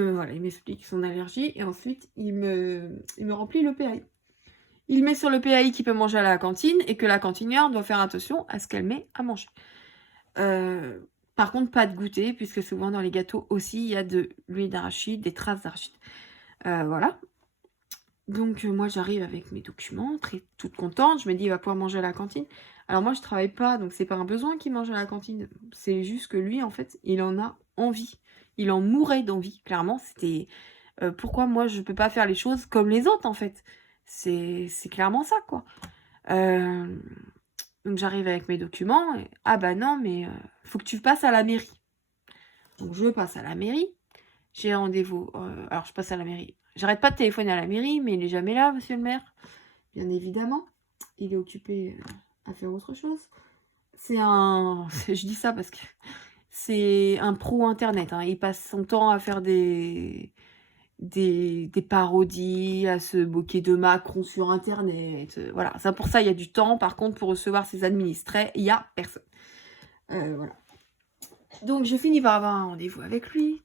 m'explique son allergie. Et ensuite, il me remplit le PAI. Il met sur le PAI qu'il peut manger à la cantine et que la cantinière doit faire attention à ce qu'elle met à manger. Par contre, pas de goûter, puisque souvent dans les gâteaux aussi, il y a de l'huile d'arachide, des traces d'arachide. Voilà. Donc, moi, j'arrive avec mes documents, toute contente. Je me dis, il va pouvoir manger à la cantine. Alors, moi, je travaille pas, donc c'est pas un besoin qu'il mange à la cantine. C'est juste que lui, en fait, il en a envie. Il en mourait d'envie, clairement. C'était pourquoi moi, je peux pas faire les choses comme les autres, en fait. C'est clairement ça, quoi. Donc, j'arrive avec mes documents. Et, ah bah non, mais faut que tu passes à la mairie. Donc, je passe à la mairie. J'ai rendez-vous. Alors, je passe à la mairie. J'arrête pas de téléphoner à la mairie, mais il n'est jamais là, monsieur le maire. Bien évidemment. Il est occupé à faire autre chose. Je dis ça parce que c'est un pro internet. Hein. Il passe son temps à faire des parodies, à se moquer de Macron sur internet. Voilà. C'est pour ça il y a du temps. Par contre, pour recevoir ses administrés, il n'y a personne. Voilà. Donc, je finis par avoir un rendez-vous avec lui.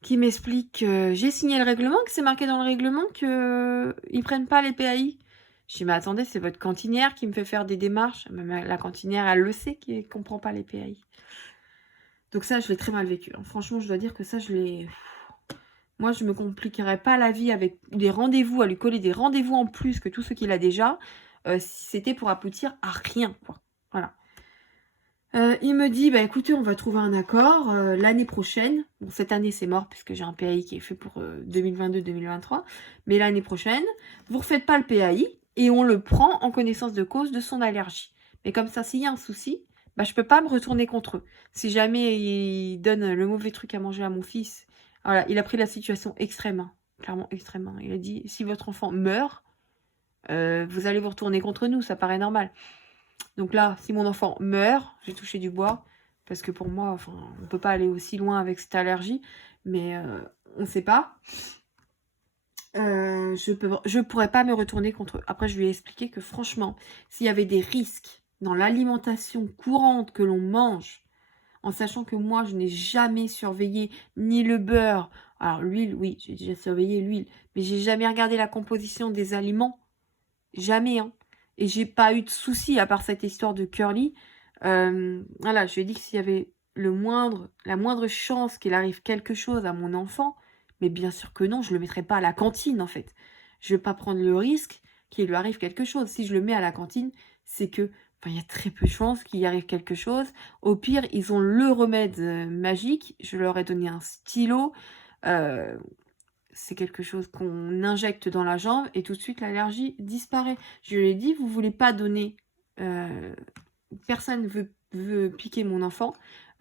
Qui m'explique que j'ai signé le règlement, que c'est marqué dans le règlement qu'ils prennent pas les PAI. Je dis, mais attendez, c'est votre cantinière qui me fait faire des démarches. Même la cantinière, elle le sait qu'elle comprend pas les PAI. Donc ça, je l'ai très mal vécu. Franchement, je dois dire que ça, moi, je me compliquerais pas la vie avec des rendez-vous, à lui coller des rendez-vous en plus que tous ceux qu'il a déjà, si c'était pour aboutir à rien, quoi. Voilà. Il me dit, bah écoutez, on va trouver un accord l'année prochaine. Bon, cette année, c'est mort puisque j'ai un PAI qui est fait pour 2022-2023. Mais l'année prochaine, vous refaites pas le PAI et on le prend en connaissance de cause de son allergie. Mais comme ça, s'il y a un souci, bah je peux pas me retourner contre eux. Si jamais il donne le mauvais truc à manger à mon fils, voilà, il a pris la situation extrême, hein, clairement extrême. Hein. Il a dit, si votre enfant meurt, vous allez vous retourner contre nous, ça paraît normal. Donc là, si mon enfant meurt, j'ai touché du bois, parce que pour moi, enfin, on peut pas aller aussi loin avec cette allergie, mais on sait pas. Je pourrais pas me retourner contre eux. Après, je lui ai expliqué que franchement, s'il y avait des risques dans l'alimentation courante que l'on mange, en sachant que moi, je n'ai jamais surveillé ni le beurre. Alors, l'huile, oui, j'ai déjà surveillé l'huile, mais j'ai jamais regardé la composition des aliments. Jamais, hein. Et j'ai pas eu de soucis, à part cette histoire de curly. Voilà, je lui ai dit que s'il y avait la moindre chance qu'il arrive quelque chose à mon enfant, mais bien sûr que non, je le mettrai pas à la cantine, en fait. Je vais pas prendre le risque qu'il lui arrive quelque chose. Si je le mets à la cantine, c'est que, enfin, il y a très peu de chances qu'il y arrive quelque chose. Au pire, ils ont le remède magique. Je leur ai donné un stylo. Euh, c'est quelque chose qu'on injecte dans la jambe et tout de suite l'allergie disparaît. Je lui ai dit, vous voulez pas donner, personne veut piquer mon enfant,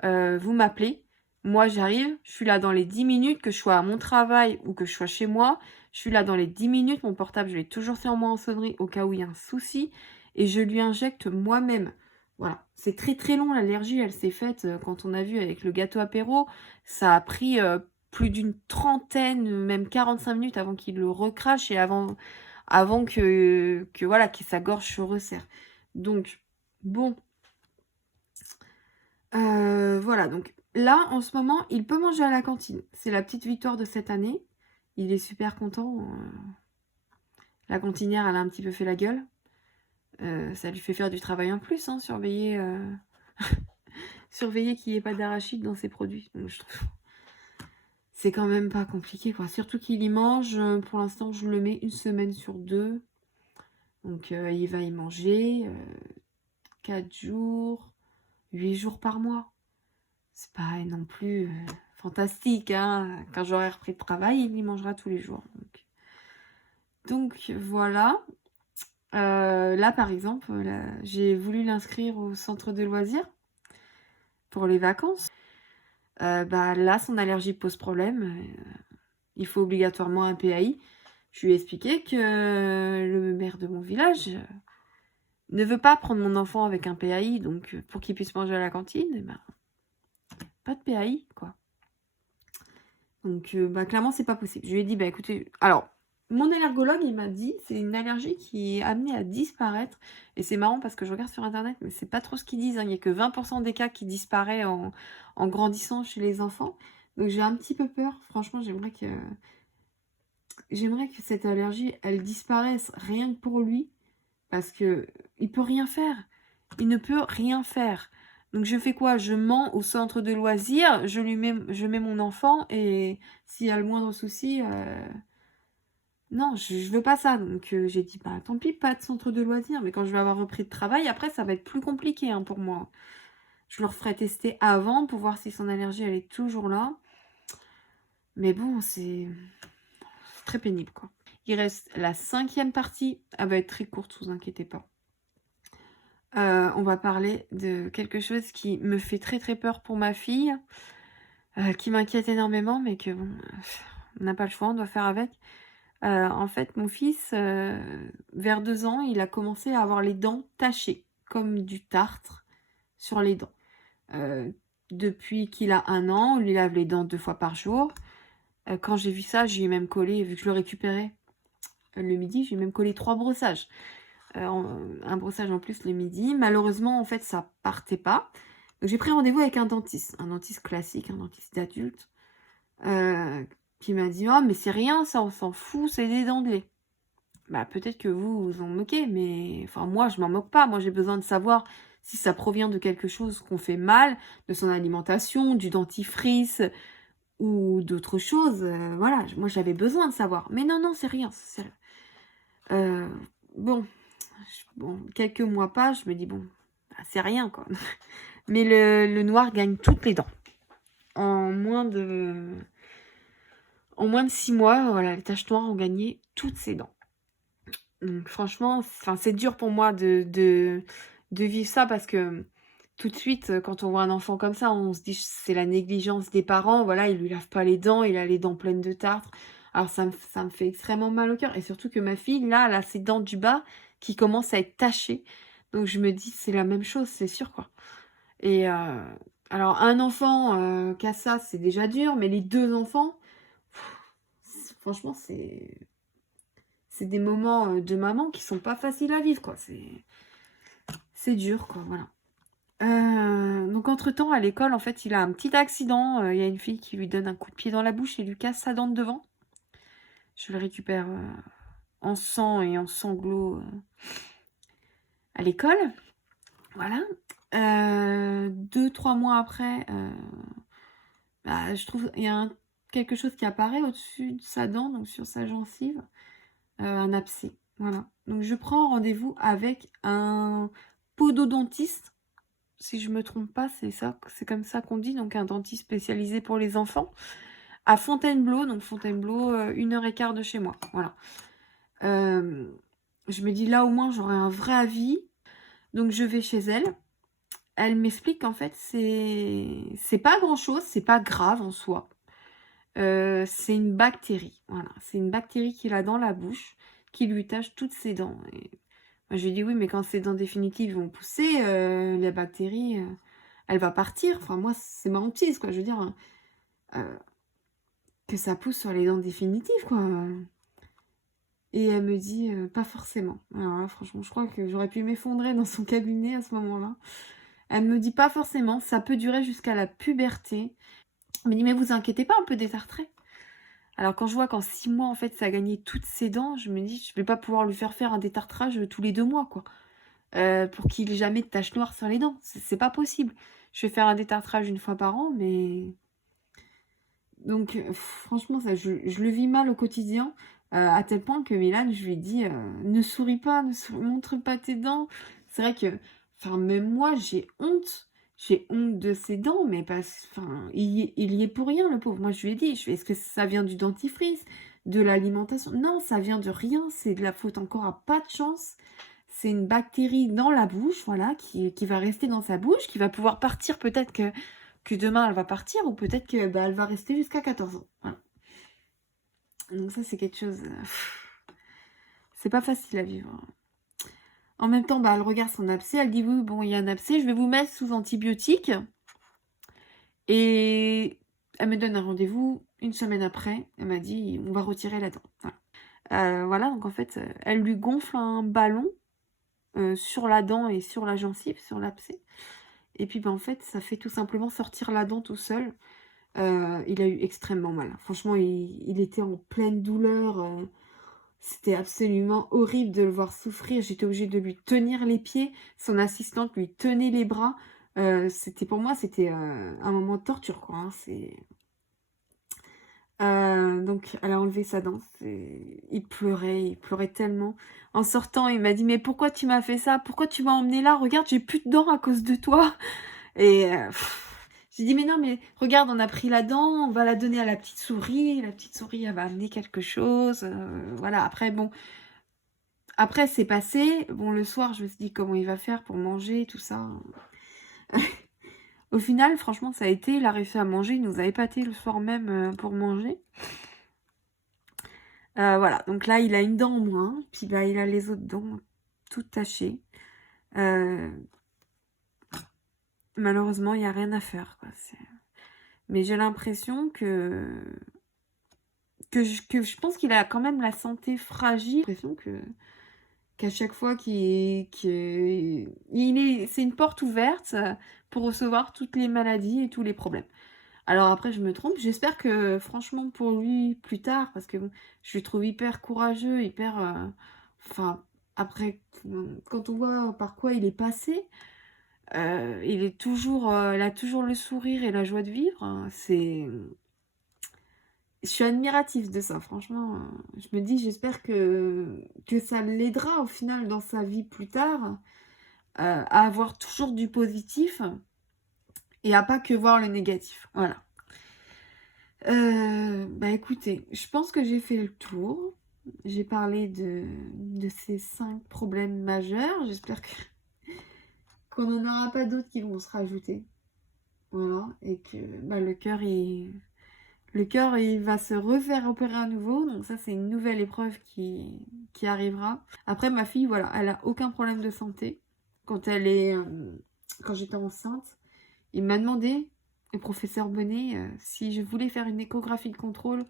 vous m'appelez, moi j'arrive, je suis là dans les 10 minutes, que je sois à mon travail ou que je sois chez moi, je suis là dans les 10 minutes, mon portable je l'ai toujours sur moi en sonnerie au cas où il y a un souci et je lui injecte moi-même. Voilà, c'est très très long l'allergie, elle s'est faite quand on a vu avec le gâteau apéro, ça a pris plus d'une trentaine, même 45 minutes avant qu'il le recrache et avant que voilà, que sa gorge se resserre. Donc, bon, voilà, donc là, en ce moment, il peut manger à la cantine. C'est la petite victoire de cette année. Il est super content. La cantinière, elle a un petit peu fait la gueule. Ça lui fait faire du travail en plus, hein, surveiller, surveiller qu'il n'y ait pas d'arachide dans ses produits. Donc, je trouve c'est quand même pas compliqué, quoi. Surtout qu'il y mange. Pour l'instant, je le mets 1 semaine sur 2. Donc, il va y manger 4 jours, 8 jours par mois. C'est pas non plus fantastique, hein. Quand j'aurai repris le travail, il y mangera tous les jours. Donc voilà. Là, par exemple, j'ai voulu l'inscrire au centre de loisirs pour les vacances. Bah, là, son allergie pose problème. Il faut obligatoirement un PAI. Je lui ai expliqué que le maire de mon village ne veut pas prendre mon enfant avec un PAI, donc pour qu'il puisse manger à la cantine, eh ben, pas de PAI, quoi. Donc, bah, clairement, c'est pas possible. Je lui ai dit, bah écoutez, alors, mon allergologue, il m'a dit, c'est une allergie qui est amenée à disparaître. Et c'est marrant parce que je regarde sur Internet, mais c'est pas trop ce qu'ils disent, hein. Il n'y a que 20% des cas qui disparaissent en grandissant chez les enfants. Donc, j'ai un petit peu peur. Franchement, j'aimerais que cette allergie, elle disparaisse rien que pour lui. Parce que il peut rien faire. Il ne peut rien faire. Donc je fais quoi? Je mens au centre de loisirs, je mets mon enfant et s'il y a le moindre souci, non, je veux pas ça. Donc j'ai dit, bah tant pis, pas de centre de loisirs. Mais quand je vais avoir repris de travail, après ça va être plus compliqué hein, pour moi. Je leur ferai tester avant pour voir si son allergie elle est toujours là. Mais bon, c'est très pénible quoi. Il reste la 5e partie. Elle va être très courte, vous inquiétez pas. On va parler de quelque chose qui me fait très très peur pour ma fille, qui m'inquiète énormément, mais que bon, on n'a pas le choix, on doit faire avec. En fait, mon fils, vers 2 ans, il a commencé à avoir les dents tachées, comme du tartre sur les dents. Depuis qu'il a 1 an, on lui lave les dents 2 fois par jour. Quand j'ai vu ça, j'ai même collé, vu que je le récupérais le midi, j'ai même collé 3 brossages. Un brossage en plus le midi. Malheureusement, en fait, ça partait pas. Donc, j'ai pris rendez-vous avec un dentiste classique, un dentiste d'adulte, qui m'a dit « Oh, mais c'est rien, ça, on s'en fout, c'est des dents de lait. » Bah, peut-être que vous vous en moquez, mais enfin, moi, je m'en moque pas. Moi, j'ai besoin de savoir si ça provient de quelque chose qu'on fait mal, de son alimentation, du dentifrice ou d'autres choses. Voilà, moi, j'avais besoin de savoir. Mais non, non, c'est rien. Bon, quelques mois pas, je me dis, bon, bah, c'est rien, quoi. Mais le noir gagne toutes les dents. En moins de 6 mois, voilà, les taches noires ont gagné toutes ses dents. Donc franchement, c'est dur pour moi de vivre ça parce que tout de suite, quand on voit un enfant comme ça, on se dit c'est la négligence des parents. Voilà, il lui lave pas les dents, il a les dents pleines de tartre. Alors ça me fait extrêmement mal au cœur. Et surtout que ma fille, là, elle a ses dents du bas qui commencent à être tachées. Donc je me dis c'est la même chose, c'est sûr quoi. Et Alors un enfant, qui a ça, c'est déjà dur, mais les 2 enfants, franchement, c'est des moments, de maman qui sont pas faciles à vivre, quoi. C'est dur, quoi, voilà. Donc entre-temps, à l'école, en fait, il a un petit accident, il y a une fille qui lui donne un coup de pied dans la bouche et lui casse sa dent de devant. Je le récupère, en sang et en sanglots, à l'école, voilà. 2-3 mois après, bah, je trouve il y a quelque chose qui apparaît au-dessus de sa dent, donc sur sa gencive, un abcès, voilà. Donc je prends rendez-vous avec un pododontiste, si je me trompe pas, c'est ça, c'est comme ça qu'on dit, donc un dentiste spécialisé pour les enfants, à Fontainebleau, donc Fontainebleau, 1 heure et quart de chez moi, voilà. Je me dis: «Là, au moins, j'aurai un vrai avis», donc je vais chez elle. Elle m'explique qu'en fait, c'est pas grand-chose, c'est pas grave en soi. C'est une bactérie, voilà. C'est une bactérie qu'il a dans la bouche, qui lui tache toutes ses dents et moi, je lui dis: «Oui, mais quand ses dents définitives vont pousser, la bactérie, elle va partir». Enfin, moi, c'est ma hantise, quoi. Je veux dire, que ça pousse sur les dents définitives, quoi, et elle me dit: «Pas forcément». Alors là, franchement, je crois que j'aurais pu m'effondrer dans son cabinet à ce moment-là. Elle me dit: «Pas forcément, ça peut durer jusqu'à la puberté». Elle me dit: «Mais vous inquiétez pas, on peut détartrer». Alors quand je vois qu'en 6 mois, en fait, ça a gagné toutes ses dents, je me dis: «Je vais pas pouvoir lui faire un détartrage, tous les 2 mois, quoi, pour qu'il ait jamais de taches noires sur les dents. C'est pas possible. Je vais faire un détartrage 1 fois par an, mais» donc franchement, ça, je le vis mal au quotidien, à tel point que Mélane, je lui ai dit: «Ne souris pas, montre pas tes dents». C'est vrai que, enfin, même moi, j'ai honte. J'ai honte de ses dents, mais enfin, il y est pour rien, le pauvre. Moi, je lui ai dit, je fais: «Est-ce que ça vient du dentifrice, de l'alimentation?» «Non, ça vient de rien, c'est de la faute encore à pas de chance. C'est une bactérie dans la bouche, voilà, qui va rester dans sa bouche, qui va pouvoir partir, peut-être que demain elle va partir, ou peut-être que, bah, elle va rester jusqu'à 14 ans». Voilà. Donc ça, c'est quelque chose, c'est pas facile à vivre, hein. En même temps, bah, elle regarde son abcès, elle dit: «Oui, bon, il y a un abcès, je vais vous mettre sous antibiotiques», et elle me donne un rendez-vous 1 semaine après. Elle m'a dit: «On va retirer la dent». Voilà. Voilà, donc en fait, elle lui gonfle un ballon, sur la dent et sur la gencive, sur l'abcès, et puis, bah, en fait, ça fait tout simplement sortir la dent tout seul. Il a eu extrêmement mal. Franchement, il était en pleine douleur, c'était absolument horrible de le voir souffrir. J'étais obligée de lui tenir les pieds. Son assistante lui tenait les bras. C'était pour moi, c'était, un moment de torture, quoi, hein. Donc elle a enlevé sa dent. Il pleurait tellement. En sortant, il m'a dit: «Mais pourquoi tu m'as fait ça? Pourquoi tu m'as emmené là? Regarde, j'ai plus de dents à cause de toi». Et j'ai dit: «Mais non, mais regarde, on a pris la dent, on va la donner à la petite souris. La petite souris, elle va amener quelque chose», voilà. Après bon, après c'est passé. Bon, le soir, je me suis dit: «Comment il va faire pour manger, tout ça?» Au final, franchement, ça a été, il a réussi à manger. Il nous a épatés le soir même, pour manger. Voilà, donc là, il a une dent en moins, puis, bah, il a les autres dents toutes tachées. Heu, Malheureusement, il y a rien à faire, quoi. Mais j'ai l'impression que je pense qu'il a quand même la santé fragile. J'ai l'impression qu'à chaque fois c'est une porte ouverte, pour recevoir toutes les maladies et tous les problèmes. Alors après, je me trompe, j'espère que franchement pour lui plus tard, parce que bon, je le trouve hyper courageux, hyper, enfin, après, quand on voit par quoi il est passé, il a toujours le sourire et la joie de vivre, hein. Je suis admirative de ça, franchement, je me dis: «J'espère que ça l'aidera au final dans sa vie plus tard, à avoir toujours du positif et à pas que voir le négatif». Voilà. Bah, écoutez, je pense que j'ai fait le tour. J'ai parlé de ces 5 problèmes majeurs. J'espère que qu'on n'en aura pas d'autres qui vont se rajouter. Voilà, et que, bah, le cœur, il va se refaire opérer à nouveau, donc ça, c'est une nouvelle épreuve qui arrivera. Après, ma fille, voilà, elle a aucun problème de santé. Quand j'étais enceinte, il m'a demandé, le professeur Bonnet, si je voulais faire une échographie de contrôle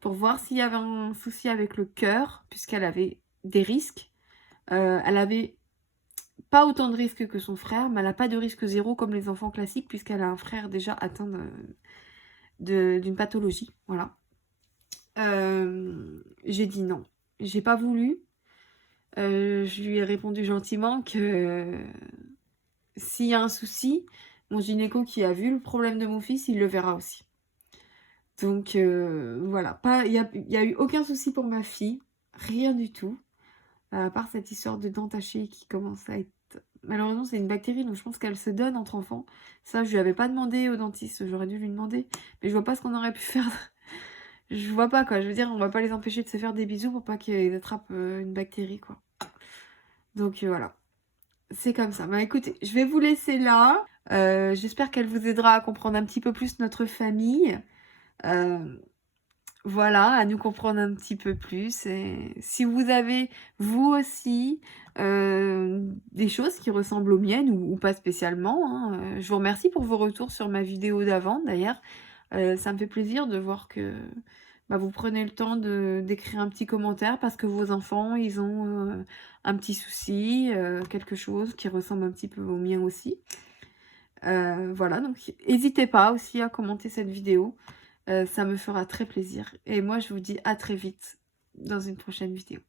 pour voir s'il y avait un souci avec le cœur, puisqu'elle avait des risques. Elle avait pas autant de risques que son frère, mais elle a pas de risque zéro comme les enfants classiques, puisqu'elle a un frère déjà atteint d'une pathologie. Voilà. J'ai dit non. J'ai pas voulu. Je lui ai répondu gentiment que s'il y a un souci, mon gynéco qui a vu le problème de mon fils, il le verra aussi. Donc voilà, il y a eu aucun souci pour ma fille, rien du tout, à part cette histoire de dents tachées qui commence à être... Malheureusement, c'est une bactérie, donc je pense qu'elle se donne entre enfants. Ça, je lui avais pas demandé au dentiste, j'aurais dû lui demander, mais je vois pas ce qu'on aurait pu faire. Je vois pas, quoi. Je veux dire, on va pas les empêcher de se faire des bisous pour pas qu'ils attrapent une bactérie, quoi. Donc voilà, c'est comme ça. Bah écoutez, je vais vous laisser là. J'espère qu'elle vous aidera à comprendre un petit peu plus notre famille. Euh, voilà, à nous comprendre un petit peu plus. Et si vous avez, vous aussi, des choses qui ressemblent aux miennes ou pas spécialement, hein, je vous remercie pour vos retours sur ma vidéo d'avant, d'ailleurs. Ça me fait plaisir de voir que bah, vous prenez le temps d'écrire un petit commentaire parce que vos enfants, ils ont un petit souci, quelque chose qui ressemble un petit peu au mien aussi. Voilà, donc n'hésitez pas aussi à commenter cette vidéo. Ça me fera très plaisir. Et moi, je vous dis à très vite dans une prochaine vidéo.